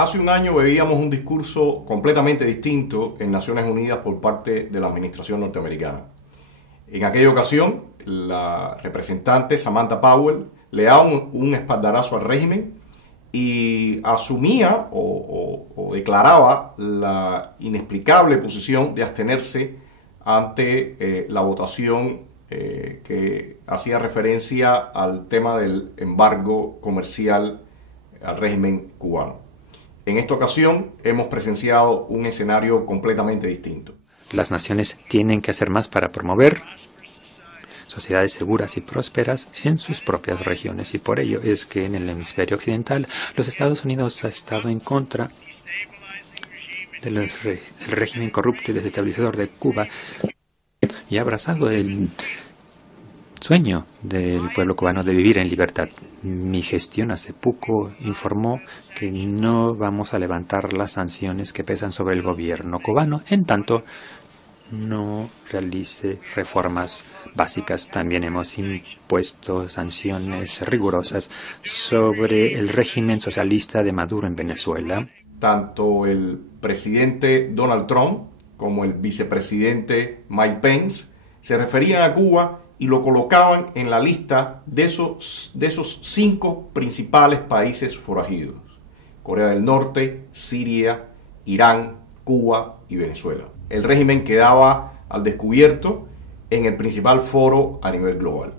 Hace un año veíamos un discurso completamente distinto en Naciones Unidas por parte de la administración norteamericana. En aquella ocasión, la representante Samantha Powell le da un espaldarazo al régimen y asumía o declaraba la inexplicable posición de abstenerse ante la votación que hacía referencia al tema del embargo comercial al régimen cubano. En esta ocasión hemos presenciado un escenario completamente distinto. Las naciones tienen que hacer más para promover sociedades seguras y prósperas en sus propias regiones, y por ello es que en el hemisferio occidental los Estados Unidos ha estado en contra del régimen corrupto y desestabilizador de Cuba y ha abrazado el sueño del pueblo cubano de vivir en libertad. Mi gestión hace poco informó que no vamos a levantar las sanciones que pesan sobre el gobierno cubano, en tanto no realice reformas básicas. También hemos impuesto sanciones rigurosas sobre el régimen socialista de Maduro en Venezuela. Tanto el presidente Donald Trump como el vicepresidente Mike Pence se referían a Cuba y lo colocaban en la lista de esos 5 principales países forajidos: Corea del Norte, Siria, Irán, Cuba y Venezuela. El régimen quedaba al descubierto en el principal foro a nivel global.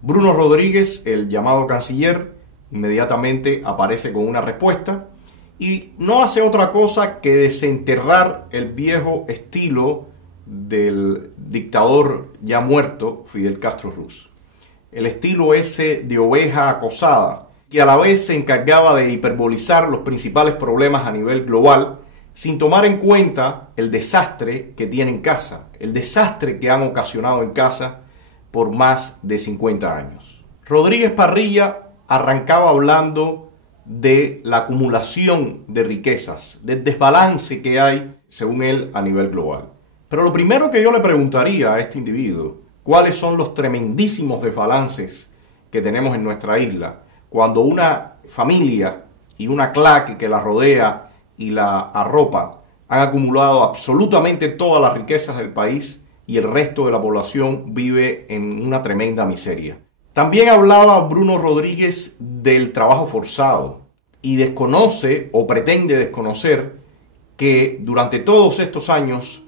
Bruno Rodríguez, el llamado canciller, inmediatamente aparece con una respuesta y no hace otra cosa que desenterrar el viejo estilo del dictador ya muerto Fidel Castro Ruz. El estilo ese de oveja acosada, que a la vez se encargaba de hiperbolizar los principales problemas a nivel global, sin tomar en cuenta el desastre que tiene en casa, el desastre que han ocasionado en casa por más de 50 años. Rodríguez Parrilla arrancaba hablando de la acumulación de riquezas, del desbalance que hay, según él, a nivel global. Pero lo primero que yo le preguntaría a este individuo, ¿cuáles son los tremendísimos desbalances que tenemos en nuestra isla cuando una familia y una claque que la rodea y la arropa han acumulado absolutamente todas las riquezas del país y el resto de la población vive en una tremenda miseria? También hablaba Bruno Rodríguez del trabajo forzado y desconoce o pretende desconocer que durante todos estos años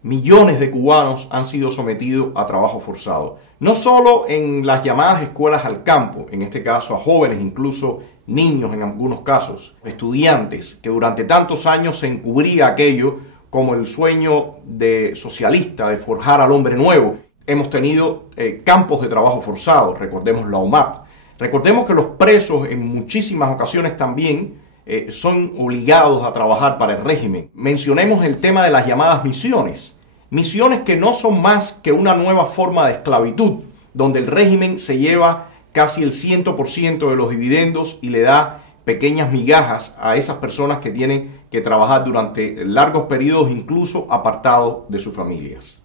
millones de cubanos han sido sometidos a trabajo forzado. No solo en las llamadas escuelas al campo, en este caso a jóvenes, incluso niños en algunos casos, estudiantes, que durante tantos años se encubría aquello como el sueño de socialista de forjar al hombre nuevo. Hemos tenido campos de trabajo forzado, recordemos la OMAP. Recordemos que los presos en muchísimas ocasiones también son obligados a trabajar para el régimen. Mencionemos el tema de las llamadas misiones. Misiones que no son más que una nueva forma de esclavitud, donde el régimen se lleva casi el 100% de los dividendos y le da pequeñas migajas a esas personas que tienen que trabajar durante largos periodos, incluso apartados de sus familias.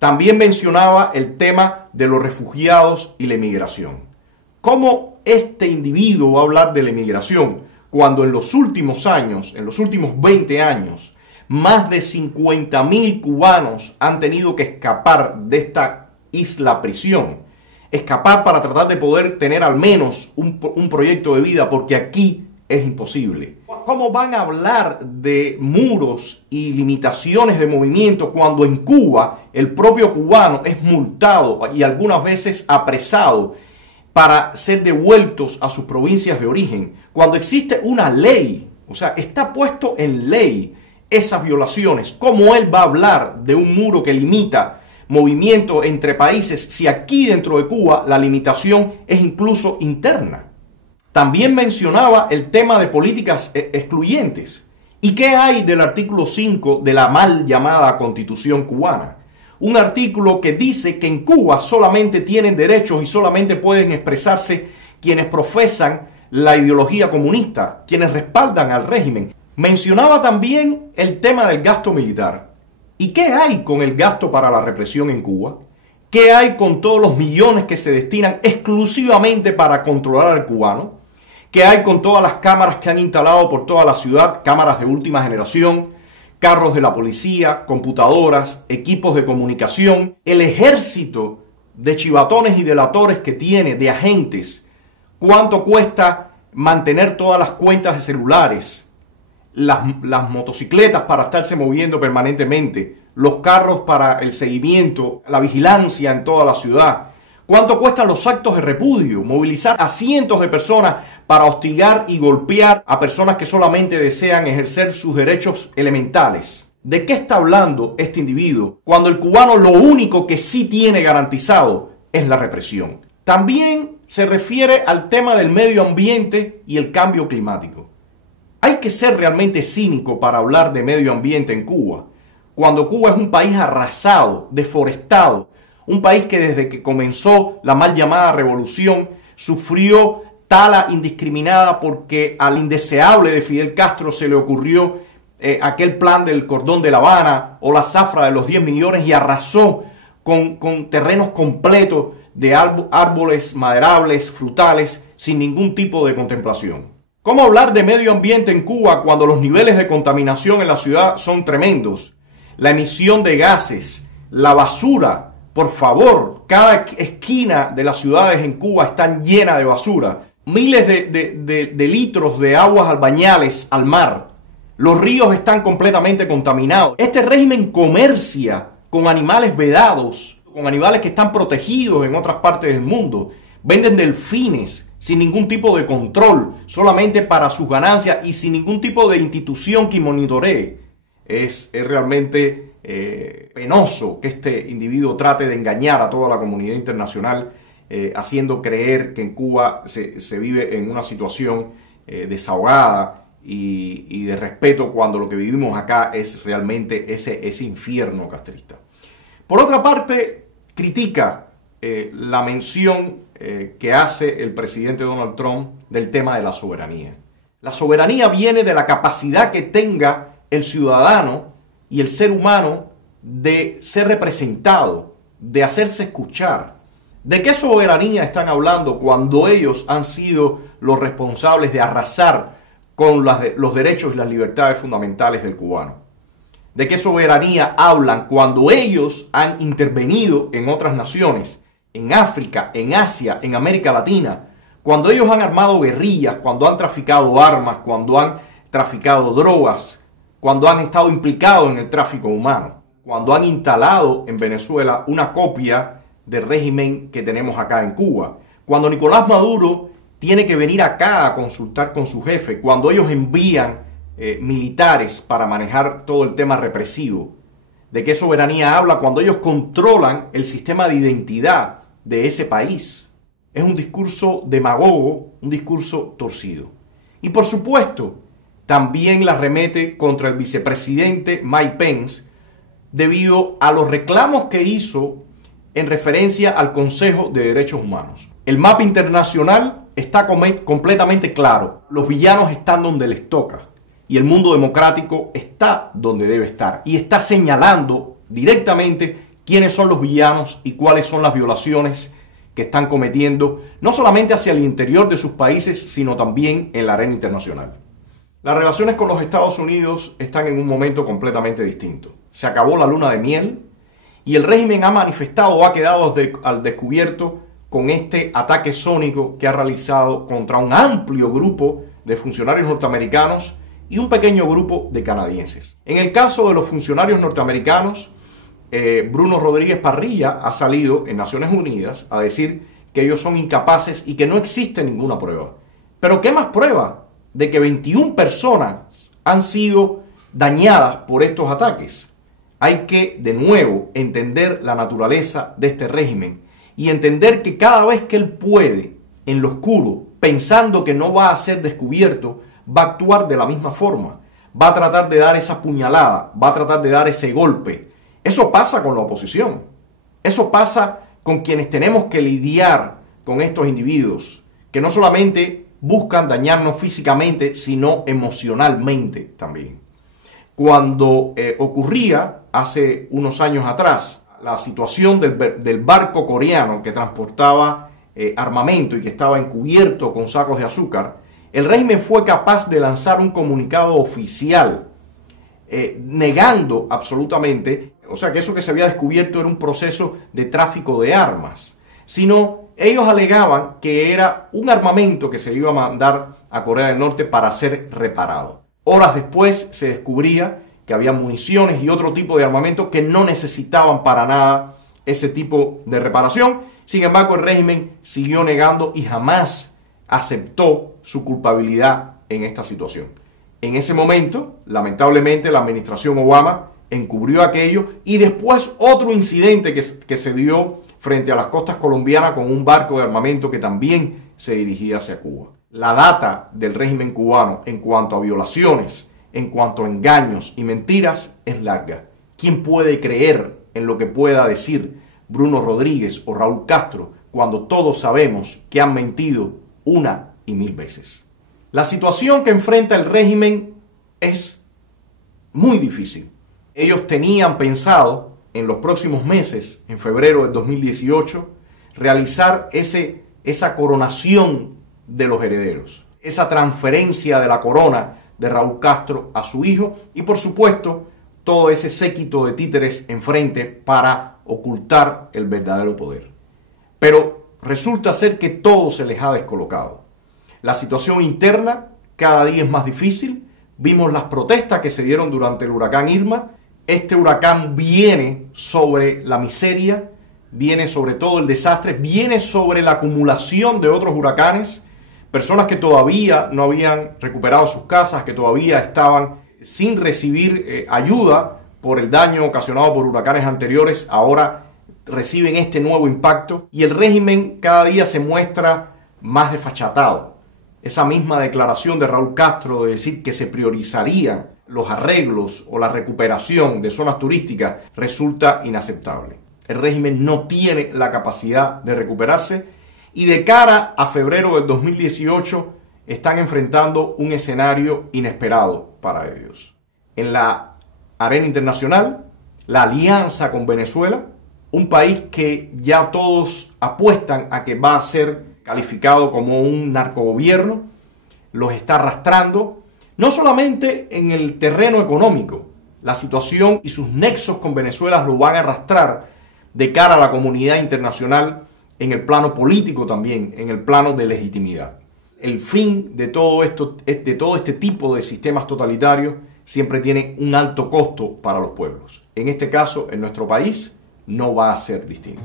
También mencionaba el tema de los refugiados y la emigración. ¿Cómo este individuo va a hablar de la emigración cuando en los últimos años, en los últimos 20 años, más de 50.000 cubanos han tenido que escapar de esta isla prisión? Escapar para tratar de poder tener al menos un proyecto de vida, porque aquí es imposible. ¿Cómo van a hablar de muros y limitaciones de movimiento cuando en Cuba el propio cubano es multado y algunas veces apresado para ser devueltos a sus provincias de origen? Cuando existe una ley, o sea, está puesto en ley esas violaciones. ¿Cómo él va a hablar de un muro que limita movimiento entre países si aquí dentro de Cuba la limitación es incluso interna? También mencionaba el tema de políticas excluyentes. ¿Y qué hay del artículo 5 de la mal llamada Constitución cubana? Un artículo que dice que en Cuba solamente tienen derechos y solamente pueden expresarse quienes profesan la ideología comunista, quienes respaldan al régimen. Mencionaba también el tema del gasto militar. ¿Y qué hay con el gasto para la represión en Cuba? ¿Qué hay con todos los millones que se destinan exclusivamente para controlar al cubano? ¿Qué hay con todas las cámaras que han instalado por toda la ciudad? Cámaras de última generación, carros de la policía, computadoras, equipos de comunicación, el ejército de chivatones y delatores que tiene, de agentes. ¿Cuánto cuesta mantener todas las cuentas de celulares? Las motocicletas para estarse moviendo permanentemente, los carros para el seguimiento, la vigilancia en toda la ciudad. ¿Cuánto cuestan los actos de repudio? Movilizar a cientos de personas para hostigar y golpear a personas que solamente desean ejercer sus derechos elementales. ¿De qué está hablando este individuo cuando el cubano lo único que sí tiene garantizado es la represión? También se refiere al tema del medio ambiente y el cambio climático. Hay que ser realmente cínico para hablar de medio ambiente en Cuba, cuando Cuba es un país arrasado, deforestado, un país que desde que comenzó la mal llamada revolución sufrió tala indiscriminada porque al indeseable de Fidel Castro se le ocurrió aquel plan del cordón de La Habana o la zafra de los 10 millones y arrasó con terrenos completos de árboles maderables, frutales, sin ningún tipo de contemplación. ¿Cómo hablar de medio ambiente en Cuba cuando los niveles de contaminación en la ciudad son tremendos? La emisión de gases, la basura, por favor, cada esquina de las ciudades en Cuba están llenas de basura. Miles de litros de aguas albañales al mar. Los ríos están completamente contaminados. Este régimen comercia con animales vedados, con animales que están protegidos en otras partes del mundo. Venden delfines sin ningún tipo de control, solamente para sus ganancias y sin ningún tipo de institución que monitoree. Es realmente penoso que este individuo trate de engañar a toda la comunidad internacional, haciendo creer que en Cuba se vive en una situación desahogada y de respeto, cuando lo que vivimos acá es realmente ese infierno castrista. Por otra parte, critica la mención que hace el presidente Donald Trump del tema de la soberanía. La soberanía viene de la capacidad que tenga el ciudadano y el ser humano de ser representado, de hacerse escuchar. ¿De qué soberanía están hablando cuando ellos han sido los responsables de arrasar con los derechos y las libertades fundamentales del cubano? ¿De qué soberanía hablan cuando ellos han intervenido en otras naciones? En África, en Asia, en América Latina, cuando ellos han armado guerrillas, cuando han traficado armas, cuando han traficado drogas, cuando han estado implicados en el tráfico humano, cuando han instalado en Venezuela una copia del régimen que tenemos acá en Cuba, cuando Nicolás Maduro tiene que venir acá a consultar con su jefe, cuando ellos envían militares para manejar todo el tema represivo. ¿De qué soberanía habla cuando ellos controlan el sistema de identidad de ese país? Es un discurso demagogo, un discurso torcido. Y por supuesto, también la remete contra el vicepresidente Mike Pence debido a los reclamos que hizo en referencia al Consejo de Derechos Humanos. El mapa internacional está completamente claro. Los villanos están donde les toca. Y el mundo democrático está donde debe estar. Y está señalando directamente quiénes son los villanos y cuáles son las violaciones que están cometiendo, no solamente hacia el interior de sus países, sino también en la arena internacional. Las relaciones con los Estados Unidos están en un momento completamente distinto. Se acabó la luna de miel y el régimen ha manifestado o ha quedado al descubierto con este ataque sónico que ha realizado contra un amplio grupo de funcionarios norteamericanos y un pequeño grupo de canadienses. En el caso de los funcionarios norteamericanos, Bruno Rodríguez Parrilla ha salido en Naciones Unidas a decir que ellos son incapaces y que no existe ninguna prueba. Pero ¿qué más prueba de que 21 personas han sido dañadas por estos ataques? Hay que, de nuevo, entender la naturaleza de este régimen y entender que cada vez que él puede, en lo oscuro, pensando que no va a ser descubierto, va a actuar de la misma forma. Va a tratar de dar esa puñalada, va a tratar de dar ese golpe. Eso pasa con la oposición. Eso pasa con quienes tenemos que lidiar con estos individuos, que no solamente buscan dañarnos físicamente, sino emocionalmente también. Cuando ocurría hace unos años atrás la situación del barco coreano que transportaba armamento y que estaba encubierto con sacos de azúcar, el régimen fue capaz de lanzar un comunicado oficial negando absolutamente, o sea, que eso que se había descubierto era un proceso de tráfico de armas, sino ellos alegaban que era un armamento que se iba a mandar a Corea del Norte para ser reparado. Horas después se descubría que había municiones y otro tipo de armamento que no necesitaban para nada ese tipo de reparación. Sin embargo, el régimen siguió negando y jamás aceptó su culpabilidad en esta situación. En ese momento, lamentablemente, la administración Obama encubrió aquello y después otro incidente que se dio frente a las costas colombianas con un barco de armamento que también se dirigía hacia Cuba. La data del régimen cubano en cuanto a violaciones, en cuanto a engaños y mentiras es larga. ¿Quién puede creer en lo que pueda decir Bruno Rodríguez o Raúl Castro cuando todos sabemos que han mentido una y mil veces? La situación que enfrenta el régimen es muy difícil. Ellos tenían pensado en los próximos meses, en febrero del 2018, realizar esa coronación de los herederos, esa transferencia de la corona de Raúl Castro a su hijo y, por supuesto, todo ese séquito de títeres enfrente para ocultar el verdadero poder. Pero resulta ser que todo se les ha descolocado. La situación interna cada día es más difícil. Vimos las protestas que se dieron durante el huracán Irma. Este huracán viene sobre la miseria, viene sobre todo el desastre, viene sobre la acumulación de otros huracanes, personas que todavía no habían recuperado sus casas, que todavía estaban sin recibir ayuda por el daño ocasionado por huracanes anteriores, ahora reciben este nuevo impacto y el régimen cada día se muestra más desfachatado. Esa misma declaración de Raúl Castro de decir que se priorizarían los arreglos o la recuperación de zonas turísticas resulta inaceptable. El régimen no tiene la capacidad de recuperarse y de cara a febrero del 2018 están enfrentando un escenario inesperado para ellos. En la arena internacional, la alianza con Venezuela, un país que ya todos apuestan a que va a ser calificado como un narcogobierno, los está arrastrando, no solamente en el terreno económico, la situación y sus nexos con Venezuela lo van a arrastrar de cara a la comunidad internacional en el plano político también, en el plano de legitimidad. El fin de todo este tipo de sistemas totalitarios siempre tiene un alto costo para los pueblos. En este caso, en nuestro país, no va a ser distinto.